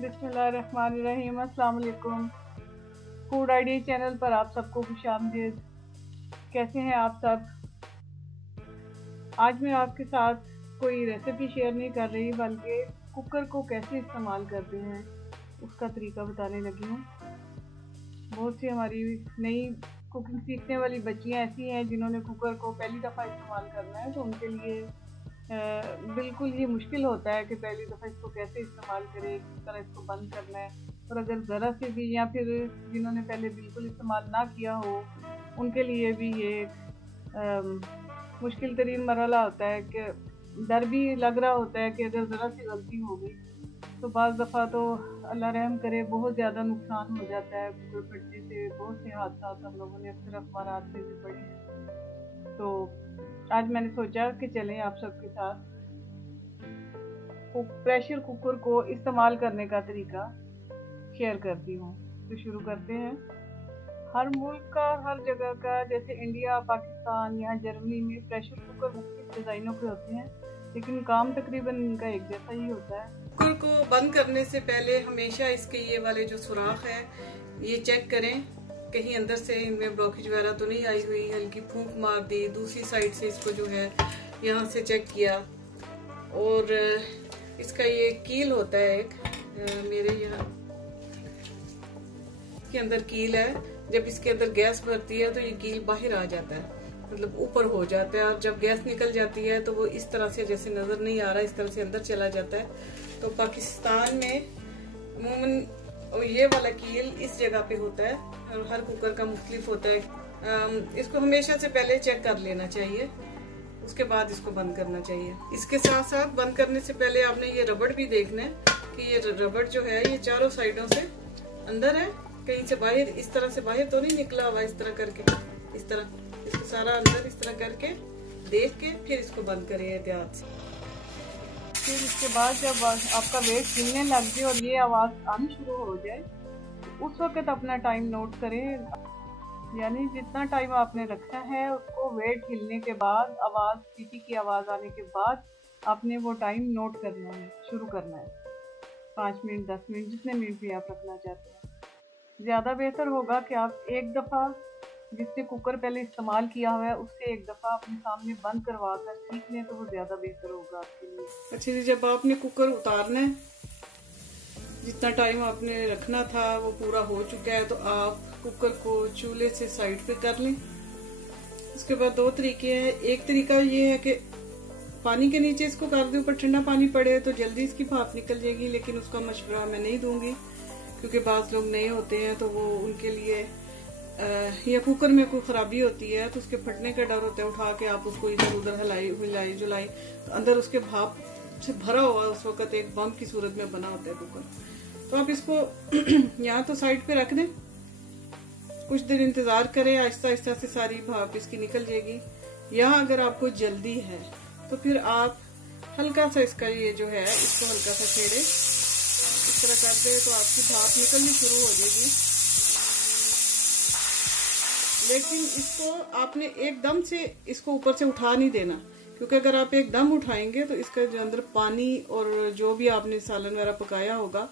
बिस्मिल्लाहिर्रहमानिर्रहीम। अस्सलाम वालेकुम। फूड आइडिया चैनल पर आप सबको खुशामदीद। कैसे हैं आप सब? आज मैं आपके साथ कोई रेसिपी शेयर नहीं कर रही, बल्कि कुकर को कैसे इस्तेमाल करते हैं उसका तरीका बताने लगी हूँ। बहुत सी हमारी नई कुकिंग सीखने वाली बच्चियाँ ऐसी हैं जिन्होंने कुकर को पहली दफ़ा इस्तेमाल करना है, तो उनके लिए बिल्कुल ये मुश्किल होता है कि पहली दफ़ा इसको कैसे इस्तेमाल करें, किस तरह इसको बंद करना है। और अगर ज़रा से भी, या फिर जिन्होंने पहले बिल्कुल इस्तेमाल ना किया हो, उनके लिए भी ये मुश्किल तरीन मरहला होता है कि डर भी लग रहा होता है कि अगर ज़रा सी गलती हो गई तो बाज़ दफ़ा तो अल्लाह रहम करे बहुत ज़्यादा नुकसान हो जाता है। कुकर फटने से बहुत से हादसा हम लोगों ने अक्सर अखबारात में भी पढ़े हैं। तो आज मैंने सोचा कि चलें आप सबके साथ प्रेशर कुकर को इस्तेमाल करने का तरीका शेयर करती हूँ। तो शुरू करते हैं। हर मुल्क का, हर जगह का, जैसे इंडिया, पाकिस्तान या जर्मनी में प्रेशर कुकर मुख्तलिफ डिज़ाइनों के होते हैं, लेकिन काम तकरीबन इनका एक जैसा ही होता है। कुकर को बंद करने से पहले हमेशा इसके ये वाले जो सुराख है ये चेक करें, कहीं अंदर से इनमें ब्लॉकेज वगैरह तो नहीं आई हुई। हल्की फूंक मार दी, दूसरी साइड से इसको जो है यहाँ से चेक किया। और इसका ये कील होता है एक, मेरे यहाँ के अंदर कील है। जब इसके अंदर गैस भरती है तो ये कील बाहर आ जाता है, मतलब ऊपर हो जाता है, और जब गैस निकल जाती है तो वो इस तरह से, जैसे नजर नहीं आ रहा, इस तरह से अंदर चला जाता है। तो पाकिस्तान में अमूमन ये वाला कील इस जगह पे होता है, और हर कुकर का मुख्तलिफ होता है। इसको हमेशा से पहले चेक कर लेना चाहिए, उसके बाद इसको बंद करना चाहिए। इसके साथ साथ बंद करने से पहले आपने ये रबड़ भी देखना है कि ये रबड़ जो है ये चारों साइडों से अंदर है, कहीं से बाहर, इस तरह से बाहर तो नहीं निकला हुआ। इस तरह करके, इस तरह इसको सारा अंदर इस तरह करके देख के फिर इसको बंद करें एहतियात से। फिर इसके बाद जब आपका वेट हिलने लग जाए और ये आवाज़ आनी शुरू हो जाए, उस वक्त अपना टाइम नोट करें। यानी जितना टाइम आपने रखना है उसको वेट हिलने के बाद, आवाज़, सीटी की आवाज़ आने के बाद आपने वो टाइम नोट करना है, शुरू करना है। 5 मिनट, 10 मिनट, जितने मिनट भी आप रखना चाहते हैं। ज़्यादा बेहतर होगा कि आप एक दफ़ा जिसने कुकर पहले इस्तेमाल किया हुआ है उससे एक दफ़ा अपने सामने बंद करवा कर सीख लें, तो वो ज़्यादा बेहतर होगा आपके लिए। अच्छा जी, जब आपने कुकर उतारना है, जितना टाइम आपने रखना था वो पूरा हो चुका है, तो आप कुकर को चूल्हे से साइड पे कर लें। उसके बाद दो तरीके हैं। एक तरीका ये है कि पानी के नीचे इसको कर दें, ऊपर ठंडा पानी पड़े तो जल्दी इसकी भाप निकल जाएगी, लेकिन उसका मशवरा मैं नहीं दूंगी क्योंकि बाज़ लोग नए होते हैं तो वो उनके लिए या कुकर में कोई खराबी होती है तो उसके फटने का डर होता है। उठा के आप उसको इधर उधर हिलाई जुलाई तो अंदर उसके भाप से भरा हुआ उस वक्त एक बम की सूरत में बना होता है कुकर। तो आप इसको यहाँ तो साइड पे रख दें, कुछ देर इंतजार करें, आहिस्ता आहिस्ता से सारी भाप इसकी निकल जाएगी। यहाँ अगर आपको जल्दी है तो फिर आप हल्का सा इसका ये जो है इसको हल्का सा छेड़े, इस तरह कर दे तो आपकी भाप निकलनी शुरू हो जाएगी। लेकिन इसको आपने एकदम से इसको ऊपर से उठा नहीं देना, क्योंकि अगर आप एकदम उठाएंगे तो इसका जो अंदर पानी और जो भी आपने सालन वगैरह पकाया होगा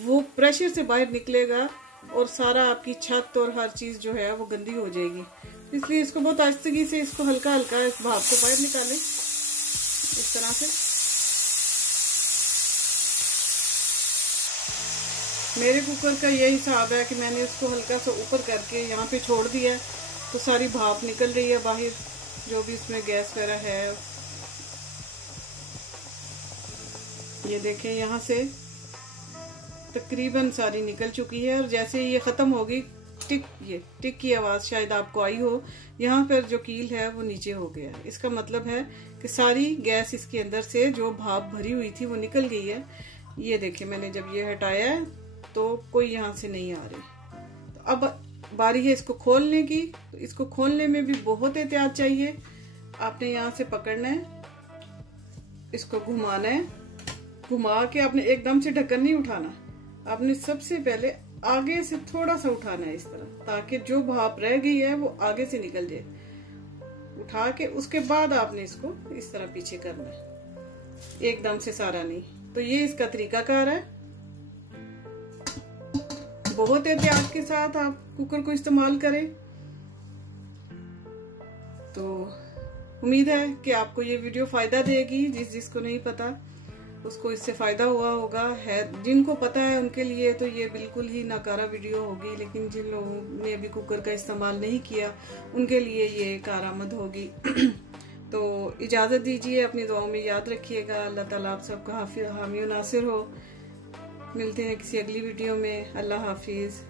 वो प्रेशर से बाहर निकलेगा और सारा आपकी छत और हर चीज जो है वो गंदी हो जाएगी। इसलिए इसको बहुत आहिस्तगी से इसको हल्का हल्का इस भाप को बाहर निकालें, इस तरह से। मेरे कुकर का यही हिसाब है कि मैंने इसको हल्का सा ऊपर करके यहाँ पे छोड़ दिया तो सारी भाप निकल रही है बाहर, जो भी इसमें गैस वगैरह है। ये देखें, यहाँ से तकरीबन सारी निकल चुकी है। और जैसे ये खत्म होगी, टिक, ये टिक की आवाज शायद आपको आई हो, यहाँ पर जो कील है वो नीचे हो गया। इसका मतलब है कि सारी गैस इसके अंदर से जो भाप भरी हुई थी वो निकल गई है। ये देखें, मैंने जब ये हटाया है तो कोई यहाँ से नहीं आ रही। तो अब बारी है इसको खोलने की। तो इसको खोलने में भी बहुत एहतियात चाहिए। आपने यहाँ से पकड़ना है, इसको घुमाना है, घुमा के आपने एकदम से ढक्कन नहीं उठाना, आपने सबसे पहले आगे से थोड़ा सा उठाना है इस तरह, ताकि जो भाप रह गई है वो आगे से निकल जाए। उठा के उसके बाद आपने इसको इस तरह पीछे करना है, एकदम से सारा नहीं। तो ये इसका तरीकाकार है। बहुत एहतियात के साथ आप कुकर को इस्तेमाल करें। तो उम्मीद है कि आपको ये वीडियो फायदा देगी। जिसको नहीं पता उसको इससे फायदा हुआ होगा। है जिनको पता है उनके लिए तो ये बिल्कुल ही नाकारा वीडियो होगी, लेकिन जिन लोगों ने अभी कुकर का इस्तेमाल नहीं किया उनके लिए ये कारआमद होगी। तो इजाज़त दीजिए, अपनी दुआओं में याद रखिएगा। अल्लाह ताला आप सबका हाफिज़ हामी नासिर हो। मिलते हैं किसी अगली वीडियो में। अल्लाह हाफिज़।